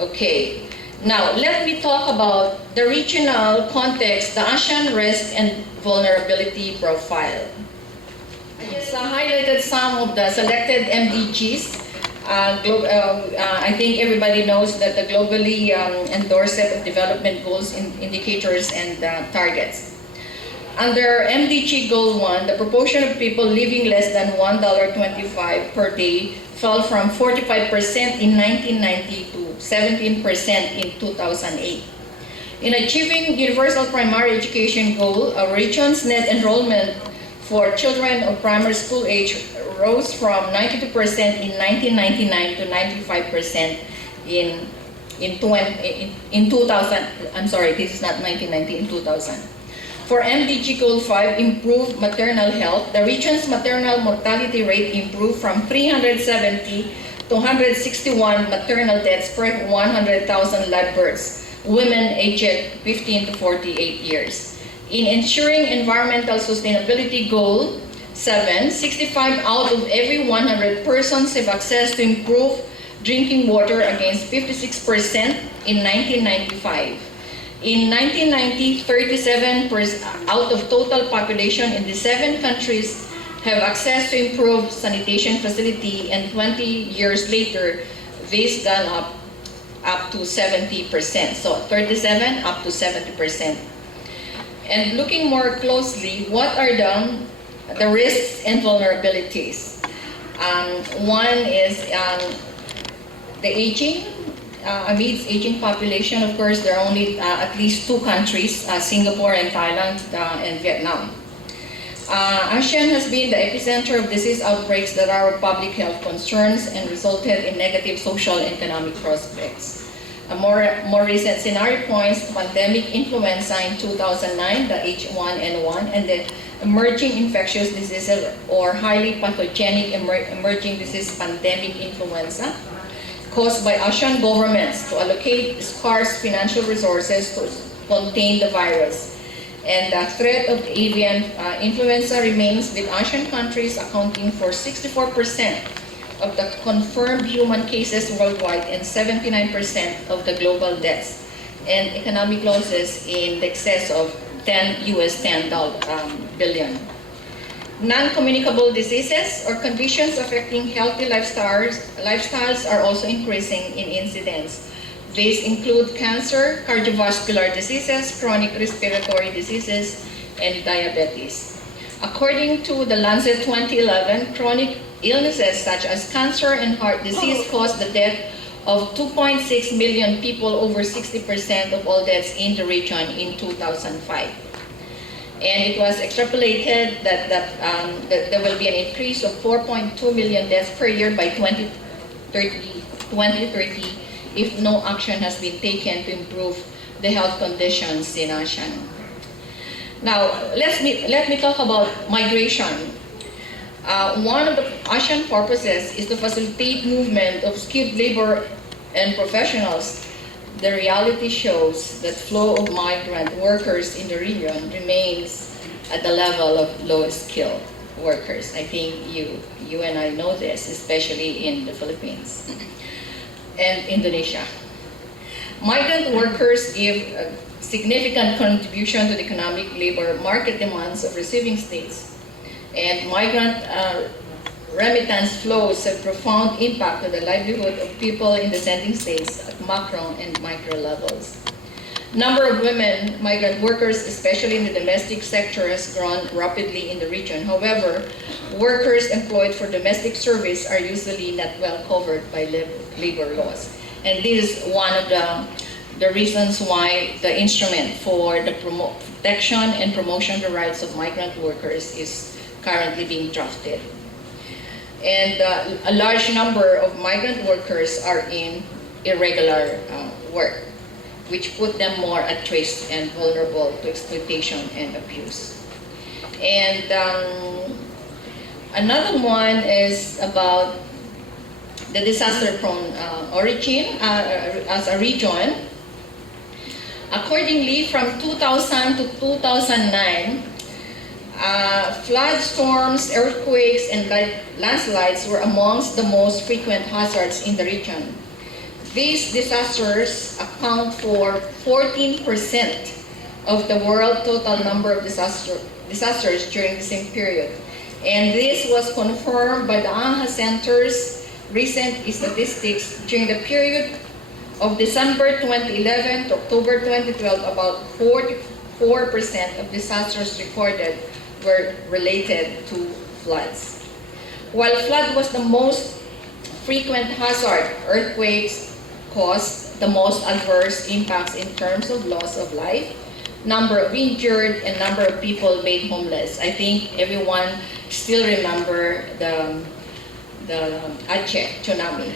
Okay, now let me talk about the regional context, the ASEAN risk and vulnerability profile. I just highlighted some of the selected MDGs. I think everybody knows that the globally endorsed set of development goals, indicators, and targets. Under MDG Goal 1, the proportion of people living less than $1.25 per day fell from 45% in 1990 to 17% in 2008. In achieving universal primary education goal, a region's net enrollment for children of primary school age rose from 92% in 1999 to 95% in 2000. I'm sorry, this is not 1990, in 2000. For MDG Goal 5, improved maternal health, the region's maternal mortality rate improved from 370 to 161 maternal deaths per 100,000 live births, women aged 15 to 48 years. In ensuring environmental sustainability Goal 7, 65 out of every 100 persons have access to improved drinking water against 56% in 1995. In 1990, 37% out of total population in the 7 countries have access to improved sanitation facility, and 20 years later, this gone up to 70%. So 37 up to 70%. And looking more closely, what are the risks and vulnerabilities? One is the aging. Amidst aging population, of course, there are only at least 2 countries, Singapore and Thailand and Vietnam. ASEAN has been the epicenter of disease outbreaks that are public health concerns and resulted in negative social and economic prospects. A more recent scenario points to pandemic influenza in 2009, the H1N1, and the emerging infectious diseases or highly pathogenic emerging disease pandemic influenza, caused by ASEAN governments to allocate scarce financial resources to contain the virus. And the threat of avian influenza remains, with ASEAN countries accounting for 64% of the confirmed human cases worldwide and 79% of the global deaths, and economic losses in the excess of $10 billion. Non-communicable diseases or conditions affecting healthy lifestyles are also increasing in incidence. These include cancer, cardiovascular diseases, chronic respiratory diseases, and diabetes. According to the Lancet 2011, chronic illnesses such as cancer and heart disease caused the death of 2.6 million people, over 60% of all deaths in the region in 2005. And it was extrapolated that there will be an increase of 4.2 million deaths per year by 2030 if no action has been taken to improve the health conditions in ASEAN. Now, let me talk about migration. One of the ASEAN purposes is to facilitate movement of skilled labor and professionals. The reality shows that flow of migrant workers in the region remains at the level of low-skilled workers. I think you and I know this, especially in the Philippines and Indonesia. Migrant workers give a significant contribution to the economic labor market demands of receiving states, and migrant remittance flows have profound impact on the livelihood of people in the sending states at macro and micro levels. Number of women migrant workers, especially in the domestic sector, has grown rapidly in the region. However, workers employed for domestic service are usually not well covered by labor laws. And this is one of the reasons why the instrument for the protection and promotion of the rights of migrant workers is currently being drafted. And a large number of migrant workers are in irregular work, which put them more at risk and vulnerable to exploitation and abuse. And another one is about the disaster-prone origin as a region. Accordingly, from 2000 to 2009, flood storms, earthquakes, and landslides were amongst the most frequent hazards in the region. These disasters account for 14% of the world total number of disasters during the same period. And this was confirmed by the AHA Center's recent statistics. During the period of December 2011 to October 2012, about 44% of disasters recorded were related to floods. While flood was the most frequent hazard, earthquakes caused the most adverse impacts in terms of loss of life, number of injured, and number of people made homeless. I think everyone still remember the Aceh tsunami.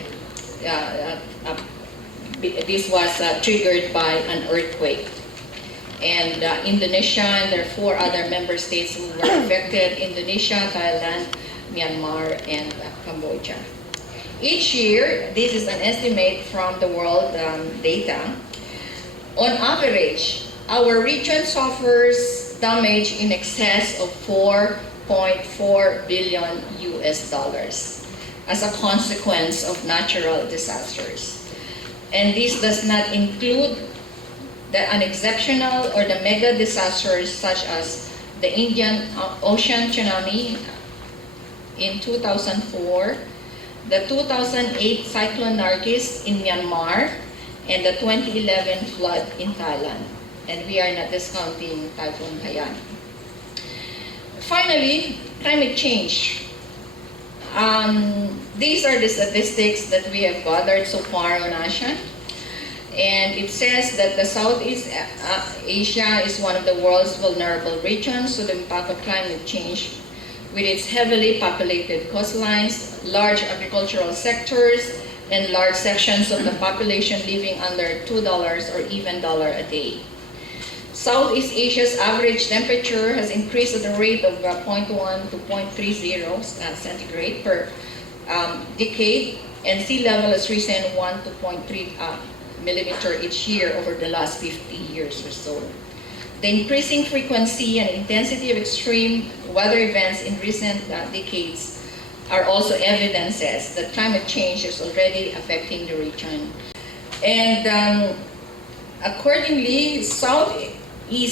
This was triggered by an earthquake. And Indonesia, and there are 4 other member states who were affected: Indonesia, Thailand, Myanmar, and Cambodia. Each year, this is an estimate from the world data, on average, our region suffers damage in excess of $4.4 billion as a consequence of natural disasters. And this does not include the unexceptional or the mega disasters such as the Indian Ocean tsunami in 2004, the 2008 Cyclone Nargis in Myanmar, and the 2011 flood in Thailand. And we are not discounting Typhoon Haiyan. Finally, climate change. These are the statistics that we have gathered so far on ASEAN. And it says that the Southeast Asia is one of the world's vulnerable regions to the impact of climate change, with its heavily populated coastlines, large agricultural sectors, and large sections of the population living under $2 or even $1 a day. Southeast Asia's average temperature has increased at a rate of 0.1 to 0.30 centigrade per decade, and sea level has risen 1 to 0.3 millimeter each year over the last 50 years or so. The increasing frequency and intensity of extreme weather events in recent decades are also evidences that climate change is already affecting the region. And accordingly, Southeast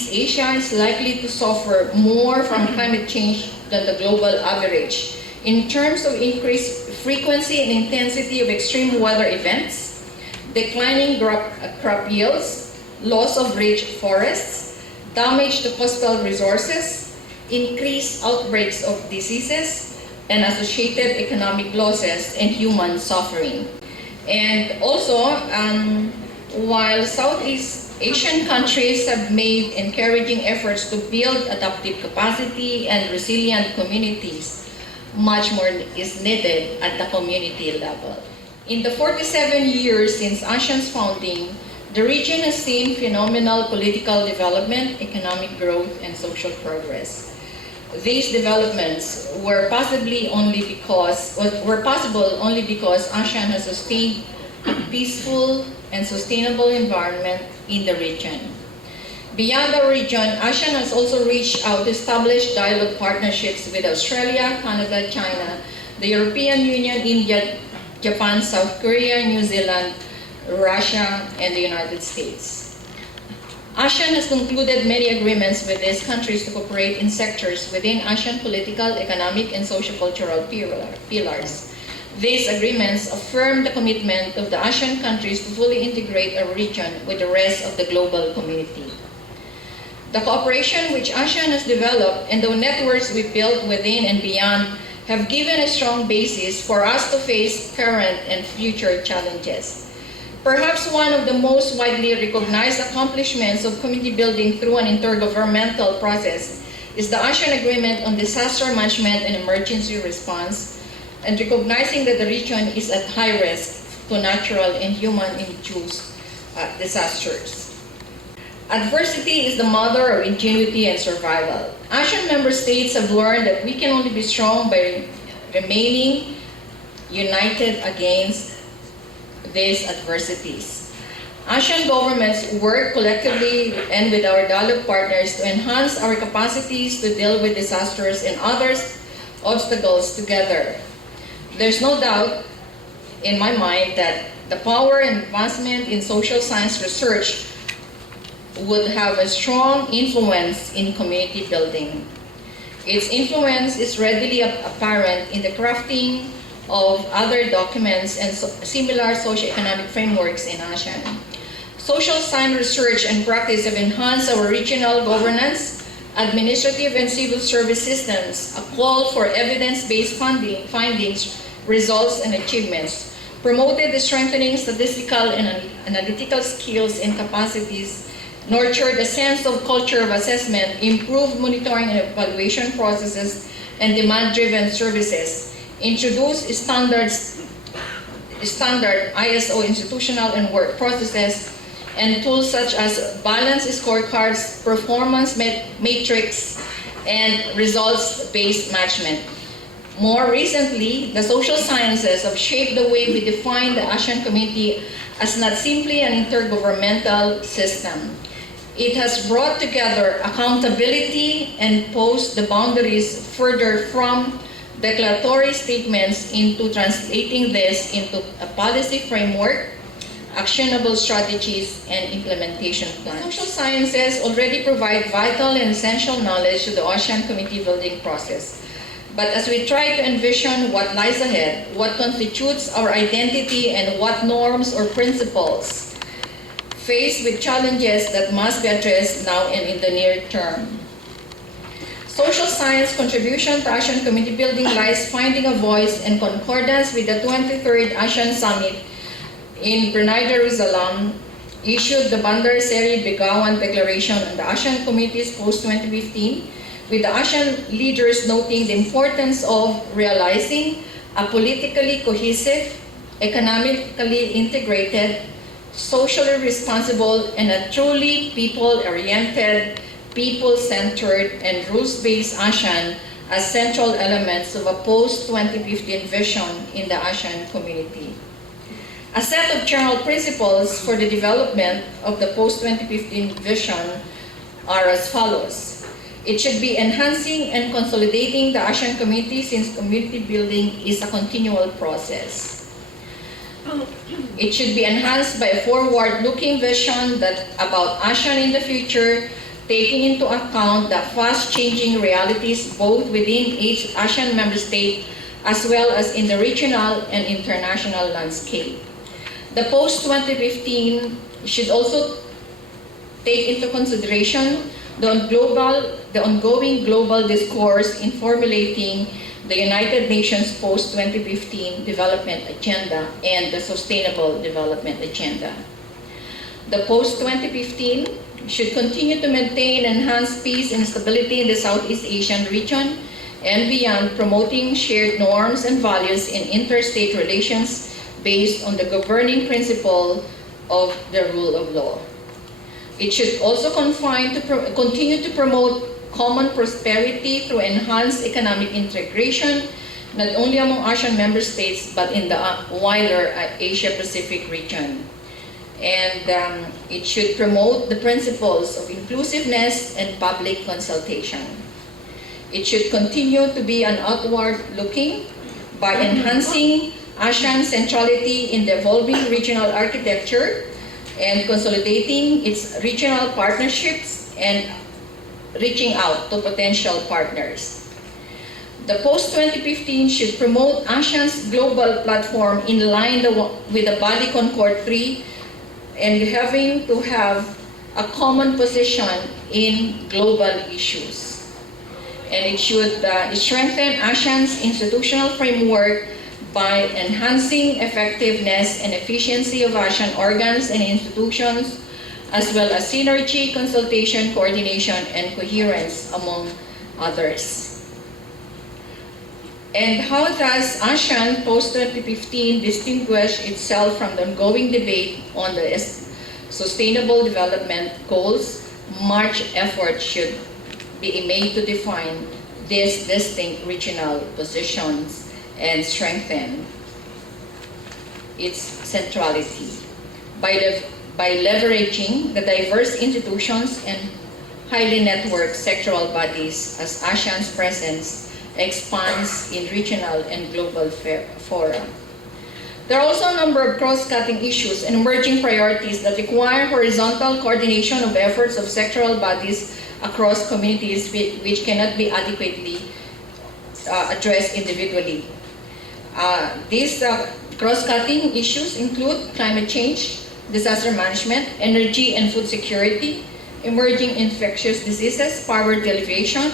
Asia is likely to suffer more from climate change than the global average in terms of increased frequency and intensity of extreme weather events, declining crop yields, loss of rich forests, damage to coastal resources, increased outbreaks of diseases, and associated economic losses and human suffering. And also, while Southeast Asian countries have made encouraging efforts to build adaptive capacity and resilient communities, much more is needed at the community level. In the 47 years since ASEAN's founding, the region has seen phenomenal political development, economic growth, and social progress. These developments were possible only because ASEAN has sustained a peaceful and sustainable environment in the region. Beyond the region, ASEAN has also reached out to establish dialogue partnerships with Australia, Canada, China, the European Union, India, Japan, South Korea, New Zealand, Russia, and the United States. ASEAN has concluded many agreements with these countries to cooperate in sectors within ASEAN political, economic, and socio-cultural pillars. These agreements affirm the commitment of the ASEAN countries to fully integrate our region with the rest of the global community. The cooperation which ASEAN has developed and the networks we built within and beyond have given a strong basis for us to face current and future challenges. Perhaps one of the most widely recognized accomplishments of community building through an intergovernmental process is the ASEAN Agreement on Disaster Management and Emergency Response, and recognizing that the region is at high risk to natural and human-induced disasters. Adversity is the mother of ingenuity and survival. ASEAN member states have learned that we can only be strong by remaining united against these adversities. ASEAN governments work collectively and with our dialogue partners to enhance our capacities to deal with disasters and other obstacles together. There's no doubt in my mind that the power and advancement in social science research would have a strong influence in community building. Its influence is readily apparent in the crafting of other documents and similar socioeconomic frameworks in ASEAN. Social science research and practice have enhanced our regional governance, administrative and civil service systems, a call for evidence-based findings, results, and achievements, promoted the strengthening statistical and analytical skills and capacities, nurtured a sense of culture of assessment, improved monitoring and evaluation processes, and demand-driven services, introduced standard ISO institutional and work processes, and tools such as balanced scorecards, performance matrix, and results-based management. More recently, the social sciences have shaped the way we define the ASEAN community as not simply an intergovernmental system. It has brought together accountability and posed the boundaries further from declaratory statements into translating this into a policy framework, actionable strategies, and implementation plans. Social sciences already provide vital and essential knowledge to the ASEAN community building process. But as we try to envision what lies ahead, what constitutes our identity, and what norms or principles, faced with challenges that must be addressed now and in the near term. Social science contribution to ASEAN community building lies finding a voice in concordance with the 23rd ASEAN Summit in Brunei Darussalam, issued the Bandar Seri Begawan Declaration on the ASEAN Communities post-2015, with the ASEAN leaders noting the importance of realizing a politically cohesive, economically integrated, socially responsible, and a truly people-oriented, people-centered, and rules-based ASEAN as central elements of a post-2015 vision in the ASEAN community. A set of general principles for the development of the post-2015 vision are as follows. It should be enhancing and consolidating the ASEAN community, since community building is a continual process. It should be enhanced by a forward-looking vision about ASEAN in the future, taking into account the fast-changing realities both within each ASEAN member state as well as in the regional and international landscape. The post-2015 should also take into consideration the ongoing global discourse in formulating the United Nations post-2015 development agenda and the Sustainable Development Agenda. The post-2015 should continue to maintain and enhance peace and stability in the Southeast Asian region and beyond, promoting shared norms and values in interstate relations based on the governing principle of the rule of law. It should also continue to promote common prosperity through enhanced economic integration, not only among ASEAN member states, but in the wider Asia-Pacific region. And it should promote the principles of inclusiveness and public consultation. It should continue to be an outward-looking by enhancing ASEAN's centrality in the evolving regional architecture and consolidating its regional partnerships and reaching out to potential partners. The post-2015 should promote ASEAN's global platform in line with the Bali Concord 3 and having to have a common position in global issues. And it should strengthen ASEAN's institutional framework by enhancing effectiveness and efficiency of ASEAN organs and institutions, as well as synergy, consultation, coordination, and coherence, among others. And how does ASEAN post-2015 distinguish itself from the ongoing debate on the sustainable development goals? Much effort should be made to define these distinct regional positions and strengthen its centrality by leveraging the diverse institutions and highly networked sectoral bodies as ASEAN's presence expands in regional and global fora. There are also a number of cross-cutting issues and emerging priorities that require horizontal coordination of efforts of sectoral bodies across communities which cannot be adequately addressed individually. These cross-cutting issues include climate change, disaster management, energy and food security, emerging infectious diseases, poverty alleviation,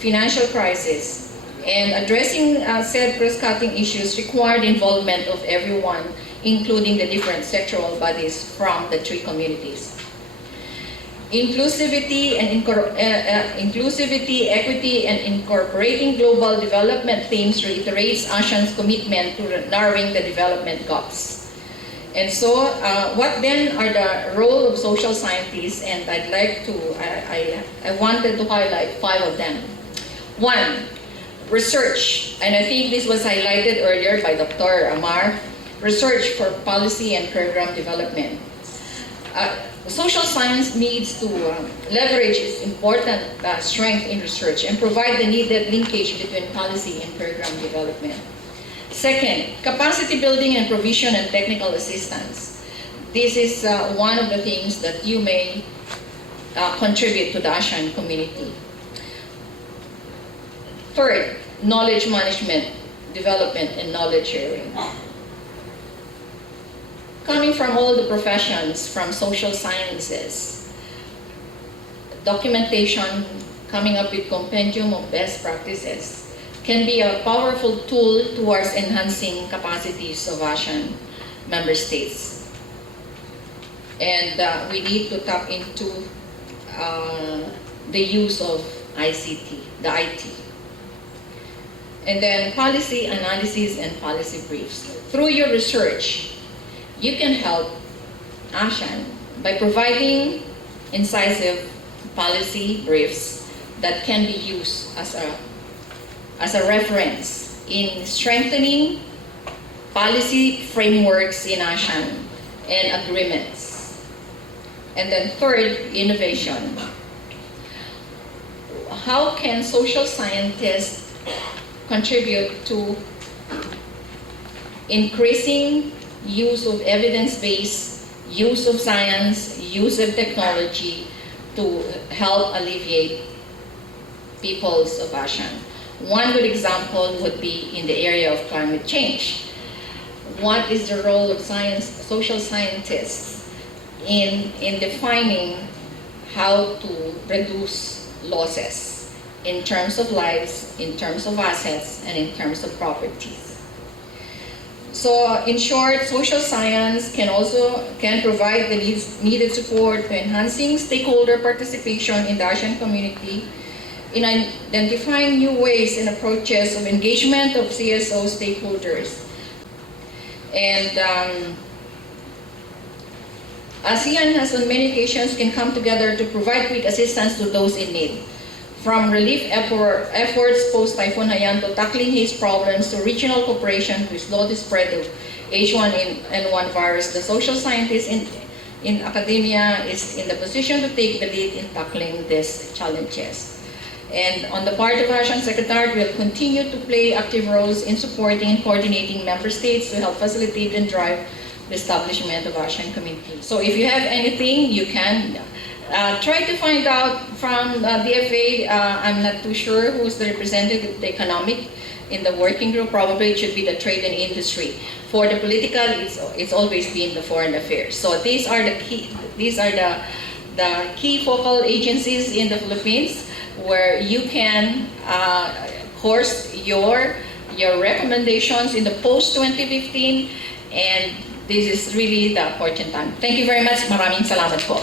financial crisis. And addressing said cross-cutting issues required involvement of everyone, including the different sectoral bodies from the three communities. Inclusivity, equity, and incorporating global development themes reiterates ASEAN's commitment to narrowing the development gaps. And so, what then are the role of social scientists? And I'd like to, I wanted to highlight 5 of them. 1, research, and I think this was highlighted earlier by Dr. Amar, research for policy and program development. Social science needs to leverage its important strength in research and provide the needed linkage between policy and program development. Second, capacity building and provision and technical assistance. This is one of the things that you may contribute to the ASEAN community. Third, knowledge management, development, and knowledge sharing. Coming from all the professions, from social sciences, documentation, coming up with compendium of best practices can be a powerful tool towards enhancing capacities of ASEAN member states. And we need to tap into the use of ICT, the IT. And then policy analysis and policy briefs. Through your research, you can help ASEAN by providing incisive policy briefs that can be used as a reference in strengthening policy frameworks in ASEAN and agreements. And then third, innovation. How can social scientists contribute to increasing use of evidence-based, use of science, use of technology to help alleviate peoples of ASEAN? One good example would be in the area of climate change. What is the role of social scientists in defining how to reduce losses in terms of lives, in terms of assets, and in terms of properties? So in short, social science can provide the needed support to enhancing stakeholder participation in the ASEAN community, in identifying new ways and approaches of engagement of CSO stakeholders. And ASEAN has on many occasions can come together to provide quick assistance to those in need. From relief efforts post-Typhoon Haiyan to tackling haze problems to regional cooperation to slow the spread of H1N1 virus, the social scientists in academia is in the position to take the lead in tackling these challenges. And on the part of ASEAN Secretariat, we'll continue to play active roles in supporting and coordinating member states to help facilitate and drive the establishment of ASEAN community. So if you have anything, you can try to find out from DFA. I'm not too sure who's the representative of the economic in the working group. Probably it should be the trade and industry. For the political, it's always been the foreign affairs. So these are the key focal agencies in the Philippines where you can course your recommendations in the post-2015, and this is really the important time. Thank you very much. Maraming salamat po.